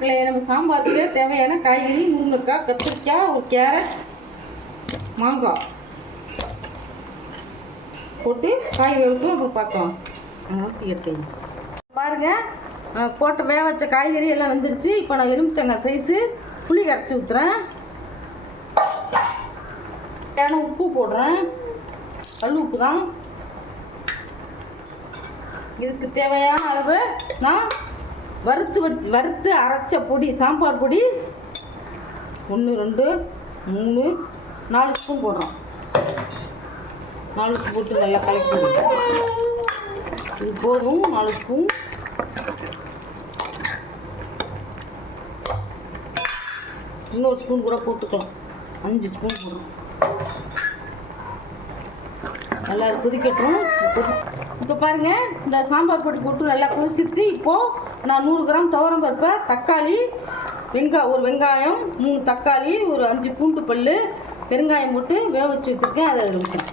நம்ம சாம்பாருக்கு தேவையான காய்கறி முருங்கைக்காய், கத்திரிக்காய், ஒரு கேரட், மாங்காய் போட்டு காய் வேகட்டும், அப்புறம் பார்க்கலாம். ஊற்றி எடுத்துங்க. பாருங்கள், போட்டு வேக வச்ச காய்கறி எல்லாம் வந்துருச்சு. இப்போ நான் எலுமிச்சங்காய் சைஸு புளி கரைச்சி ஊற்றுறேன். தேவையான உப்பு போடுறேன். கல் உப்பு தான். இதுக்கு தேவையான அளவு நான் வறுத்து அரைச்ச பொடி, சாம்பார் பொடி 1 2 3 4 ஸ்பூன் போடுறோம். 4 ஸ்பூன் போட்டு நல்லா கலக்கி. இது போதும். 4 ஸ்பூன். இன்னொரு ஸ்பூன் கூட போட்டுக்கலாம். 5 ஸ்பூன் போடுறோம். நல்லா கொதிக்கட்டும். இப்போ பாருங்கள், இந்த சாம்பார் பொடி போட்டு நல்லா கொதிச்சிருச்சு. இப்போது நான் 100 கிராம் துவரம் பருப்பை, தக்காளி, ஒரு வெங்காயம், 3 தக்காளி, ஒரு 5 பூண்டு பல், பெருங்காயம் போட்டு வேக வச்சு வச்சுருக்கேன். அதை ஊற்றேன்.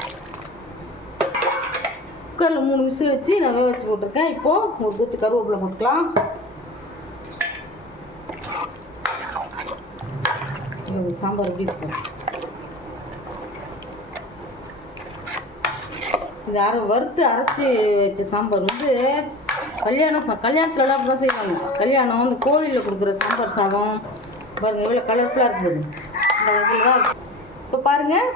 குக்கரில் 3 விசில் வச்சு நான் வேக வச்சு போட்டிருக்கேன். இப்போது ஒரு கொத்து கருவேப்பிலை போட்டுக்கலாம். சாம்பார் எப்படி இருக்கும்? இது வறுத்து அரைச்சி வச்ச சாம்பார் வந்து கல்யாணத்துலலாம் அப்படி தான் செய்வாங்க. கல்யாணம் அந்த கோவிலில் கொடுக்குற சாம்பார் சாதம் பாருங்கள் எவ்வளோ கலர்ஃபுல்லாக இருக்குது. இந்த இதில் தான் இருக்குது. இப்போ பாருங்கள்,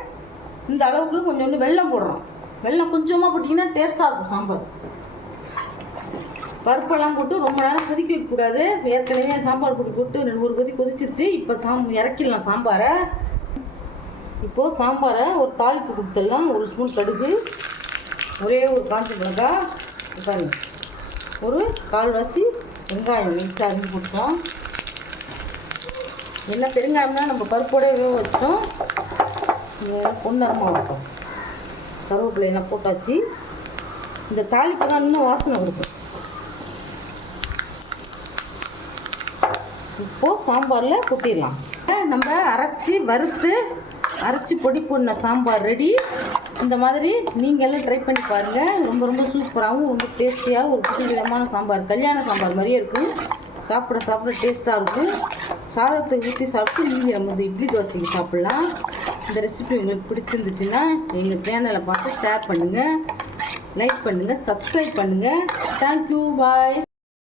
இந்த அளவுக்கு கொஞ்சோண்டு வெல்லம் போடுறோம். வெல்லம் கொஞ்சமாக போட்டிங்கன்னா டேஸ்ட்டாக இருக்கும் சாம்பார். பருப்பெல்லாம் போட்டு ரொம்ப நேரம் கொதிக்க வைக்கக்கூடாது. ஏற்கனவே சாம்பார் பொடி போட்டு 1 கொதி கொதிச்சிருச்சு. இப்போ இறக்கிடலாம் சாம்பாரை. இப்போது சாம்பாரை ஒரு தாளிப்பு கொடுத்துடலாம். 1 ஸ்பூன் கடுகு, ஒரே ஒரு காஞ்ச மிளகாய், பாருங்க, ஒரு 1/4 வெங்காயம் மிக்ஸாக அரிஞ்சு போட்டோம். என்ன பெருங்காயம்னா நம்ம பருப்போட வேக வச்சிட்டோம். பொன்னரமாக வைப்போம். கருவேப்பிலையெல்லாம் போட்டாச்சு. இந்த தாளிப்பு தான் இன்னும் வாசனை கொடுக்கும். இப்போது சாம்பாரில் கொட்டிடலாம். நம்ம அரைச்சி பொடி பண்ண சாம்பார் ரெடி. இந்த மாதிரி நீங்களும் ட்ரை பண்ணி பாருங்கள். ரொம்ப ரொம்ப சூப்பராகவும் ரொம்ப டேஸ்டியாகவும் ஒரு புது விதமான சாம்பார். கல்யாண சாம்பார் மாதிரியே இருக்கும். சாப்பிட டேஸ்ட்டாக இருக்கும். சாதத்தை ஊற்றி சாப்பிட்டு நீங்கள் நம்ம இட்லி தோசைக்கு சாப்பிட்லாம். இந்த ரெசிபி உங்களுக்கு பிடிச்சிருந்துச்சுன்னா எங்கள் சேனலை பார்த்து ஷேர் பண்ணுங்கள், லைக் பண்ணுங்கள், சப்ஸ்கிரைப் பண்ணுங்கள். தேங்க்யூ, பாய்.